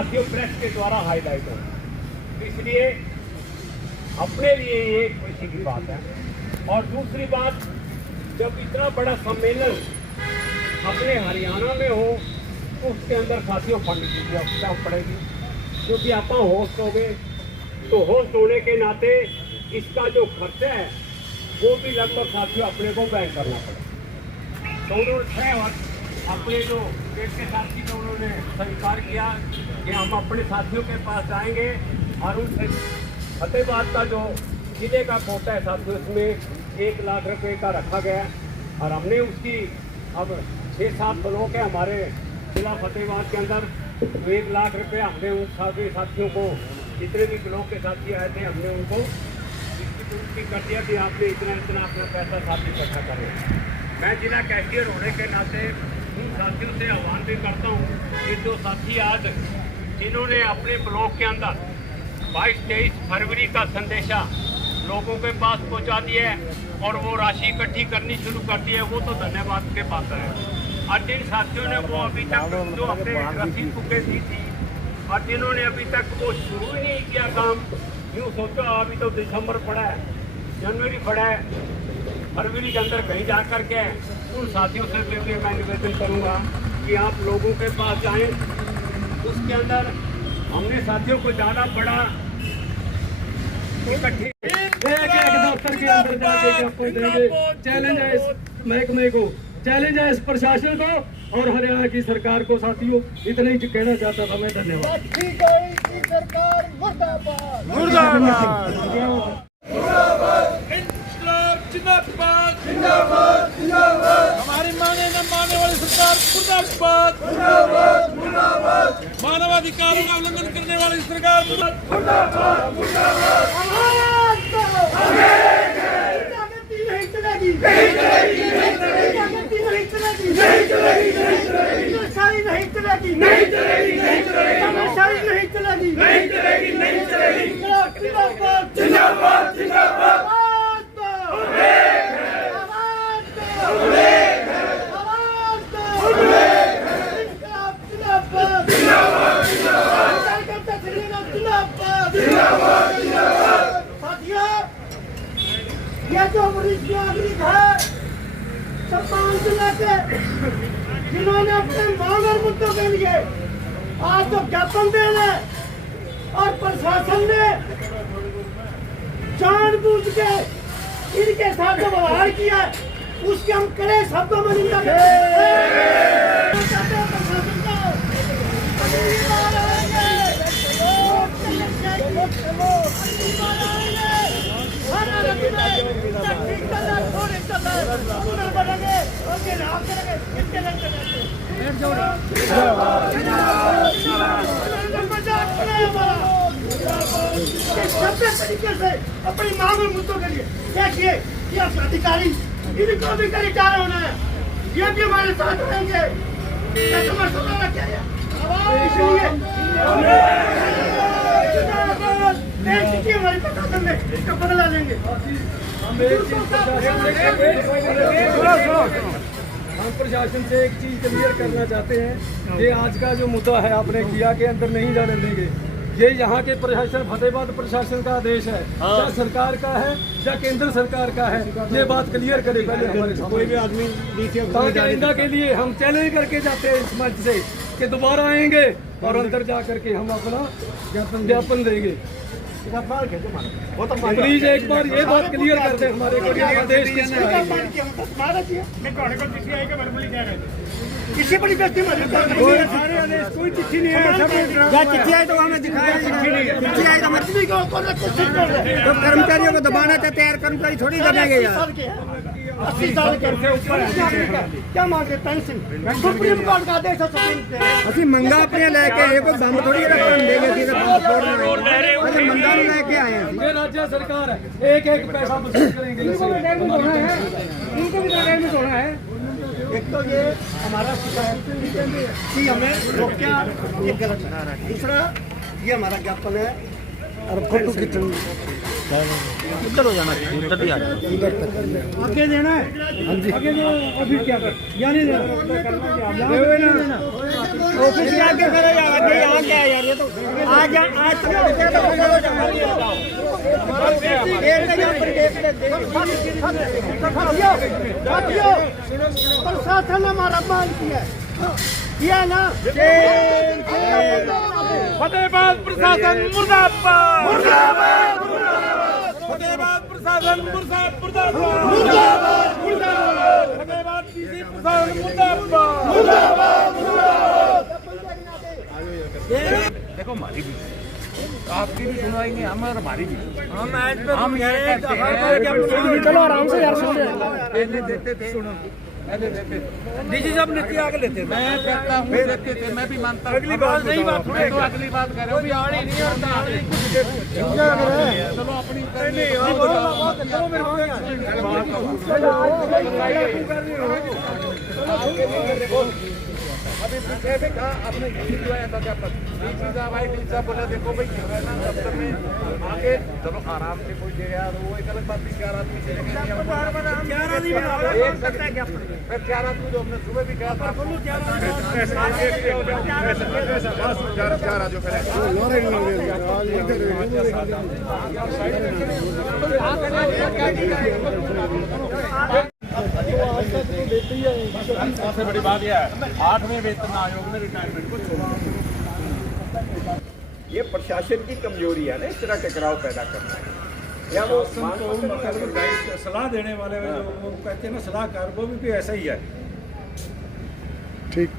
साथियों प्रेस के द्वारा हाईलाइट हो। इसलिए अपने लिए ये खुशी की बात है। और दूसरी बात, जब इतना बड़ा सम्मेलन अपने हरियाणा में हो तो उसके अंदर साथियों फंड की आवश्यकता पड़ेगी, क्योंकि आप होस्ट हो गए तो होस्ट होने के नाते इसका जो खर्चा है वो भी लगभग साथियों अपने को वहन करना पड़ेगा। तो उन्होंने 6 वर्ष अपने जो पेट के साथी को उन्होंने स्वीकार किया कि हम अपने साथियों के पास जाएंगे और उनसे फतेहाबाद का जो जिले का कोटा है साथियों, उसमें 1 लाख रुपए का रखा गया और हमने उसकी अब 6-7 ब्लॉक है हमारे जिला फतेहाबाद के अंदर, तो 1 लाख रुपये हमने उन सारे साथियों को, जितने भी ब्लॉक के साथी आए थे, हमने उनको इसकी कर दिया कि आपने इतना इतना अपना पैसा साथी इकट्ठा करें। मैं जिला कैशियर होने के नाते उन साथियों से आह्वान भी करता हूँ कि जो साथी आज जिन्होंने अपने ब्लॉक के अंदर 22-23 फरवरी का संदेशा लोगों के पास पहुँचा दिया है और वो राशि इकट्ठी करनी शुरू कर दी है, वो तो धन्यवाद के पात्र है। और जिन साथियों ने वो अभी तक जो अपने रसीद बुकें दी थी और जिन्होंने अभी तक वो शुरू ही नहीं किया काम, यूँ सोचो अभी तो दिसंबर पड़ा है, जनवरी पड़ा है, फरवरी के अंदर कहीं जा कर के उन साथियों से भी मैं निवेदन करूंगा कि आप लोगों के पास जाएं। उसके अंदर हमने साथियों को ज़्यादा बड़ा इकट्ठी दफ्तर के अंदर जाके आपको देंगे। चैलेंज है इस महकमे को, चैलेंज है इस प्रशासन को और हरियाणा की सरकार को। साथियों इतना ही कहना चाहता था मैं। धन्यवाद। सरकार मुर्दाबाद मुर्दाबाद। जिंदाबाद जिंदाबाद जिंदाबाद। हमारी मांगे न मानने वाली सरकार मुर्दाबाद मुर्दाबाद मुर्दाबाद। मानवाधिकारों का उल्लंघन करने वाली सरकार मुर्दाबाद मुर्दाबाद। नहीं चलेगी नहीं चलेगी नहीं चलेगी नहीं चलेगी नहीं चलेगी नहीं चलेगी नहीं चलेगी नहीं चलेगी नहीं चलेगी नहीं चलेगी नहीं चलेगी नहीं चलेगी। जिंदाबाद जिंदाबाद जिंदाबाद। ये जो वरिष्ठ नागरिक है सम्मान जिला के, जिन्होंने अपने मांग और मुद्दों के लिए आज तो ज्ञापन देने और प्रशासन ने जानबूझ के इनके साथ जो व्यवहार किया उसके हम कड़े शब्दों में निंदा तरीके से अपनी मांग और मुद्दों के लिए देखिए ये अधिकारी इनको भी कहीं कार्य होना है, ये भी हमारे साथ रहेंगे। इसलिए हमारी प्रशासन में इसका बदला लेंगे। हम प्रशासन से एक चीज क्लियर करना चाहते हैं कि आज का जो मुद्दा है आपने किया के अंदर नहीं जाने देंगे। ये यहाँ के प्रशासन फतेहाबाद प्रशासन का आदेश है, या सरकार का है या केंद्र सरकार का है, ये बात क्लियर करे पहले हमारे साथ। कोई भी आदमी आइंदा के लिए हम चैलेंज करके जाते हैं इस मंच से कि दोबारा आएंगे और अंदर जा करके हम अपना ज्ञापन देंगे। प्लीज एक बार ये बात क्लियर कर दे हमारे आदेश किसी बड़ी व्यक्ति कोई चिट्ठी नहीं है। चिट्ठी आई तो हमें दिखाया, चिट्ठी आई तो कर्मचारियों को दबाना चाहते हैं, कर्मचारी थोड़ी दबाएंगे यार। 80 साल के ऊपर क्या मांग रहे हैं? सुप्रीम कोर्ट का आदेश है, असि मंगा अपने लेके कोई बम थोड़ी देंगे, मंगा लेके आए हैं। ये राज्य सरकार है, एक पैसा वसूल करेंगे। उनको भी होना है। एक तो ये हमारा शिकायत कि हमें रोकिया ये गलत है, दूसरा ये हमारा ज्ञापन है और फोटो खींचना इधर हो जाना, उधर ही आ जाना, आगे देना है। हाँ जी, आगे दो। अभी क्या कर, या नहीं देना, ऑफिस के आगे करे या आगे, यहाँ क्या है यार, ये तो आज प्रशासन हमारा मान किया ना। फतेहाबाद प्रशासन मुर्दाबाद, मुर्दाबाद, फतेहाबाद प्रशासन मुर्दाबाद, मुर्दाबाद, फतेहाबाद डीसी प्रशासन मुर्दाबाद, देखो हमारी भी आपकी भी सुनाएंगे हम और हमारी भी हम चलो आराम से यार, पहले देते थे, डीजी साहब नीति आगे लेते, मैं करता हूँ, देखते थे, मैं भी मानता हूँ। अगली बात नहीं, बात मैं तो अगली बात कर रहा हूँ, अभी आड़ी नहीं आता, चलो अपनी करनी अभी पीछे भी कहा आपने जो है बोला देखो भाई जो है ना दफ्तर में आके चलो आराम से कोई दे यार, वो एक अलग बात थी, 4 आदमी से लेके फिर 4 आदमी जो हमने सुबह भी कहा था, 4 जो करें सबसे बड़ी बात यह है 8वें वेतन आयोग ने रिटायरमेंट को छोड़ा। ये प्रशासन की कमजोरी है ना, इस तरह टकराव पैदा करना है। या वो सलाह देने वाले जो वो कहते हैं ना सलाहकार, वो भी ऐसा ही है। ठीक।